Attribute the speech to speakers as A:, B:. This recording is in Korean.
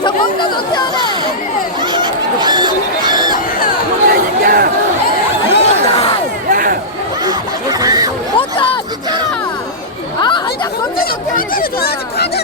A: 아니야, 저번에 좋게 하네. 못다 진짜. 아, 좋게 하네.
B: 카드를 줘야지 카드를
C: 회장 들어와!